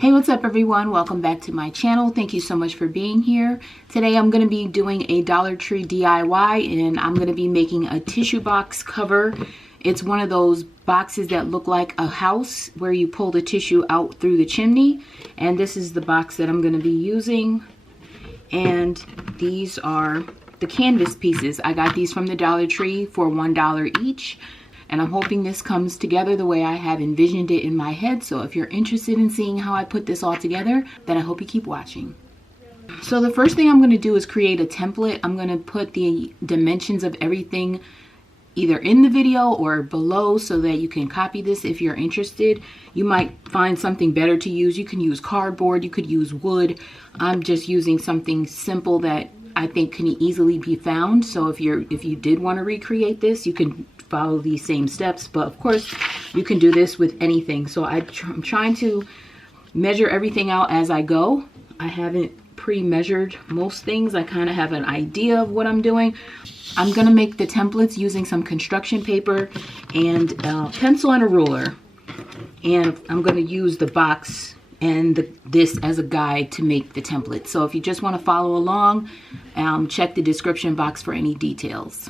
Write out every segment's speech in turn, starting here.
Hey, what's up everyone? Welcome back to my channel. Thank you so much for being here. Today I'm going to be doing a Dollar Tree DIY and I'm going to be making a tissue box cover. It's one of those boxes that look like a house where you pull the tissue out through the chimney. And this is the box that I'm going to be using. And these are the canvas pieces. I got these from the Dollar Tree for $1 each. And I'm hoping this comes together the way I have envisioned it in my head. So if you're interested in seeing how I put this all together, then I hope you keep watching. So the first thing I'm going to do is create a template. I'm going to put the dimensions of everything either in the video or below so that you can copy this if you're interested. You might find something better to use. You can use cardboard, you could use wood. I'm just using something simple that I think can easily be found. So if you did want to recreate this, you can follow these same steps, but of course you can do this with anything. So I'm trying to measure everything out as I go. I haven't pre-measured most things. I kind of have an idea of what I'm doing. I'm gonna make the templates using some construction paper and a pencil and a ruler, and I'm gonna use the box and this as a guide to make the template. So if you just want to follow along, check the description box for any details.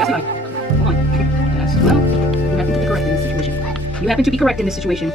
That's right. Come on. Yes. Well, you happen to be correct in this situation. You happen to be correct in this situation.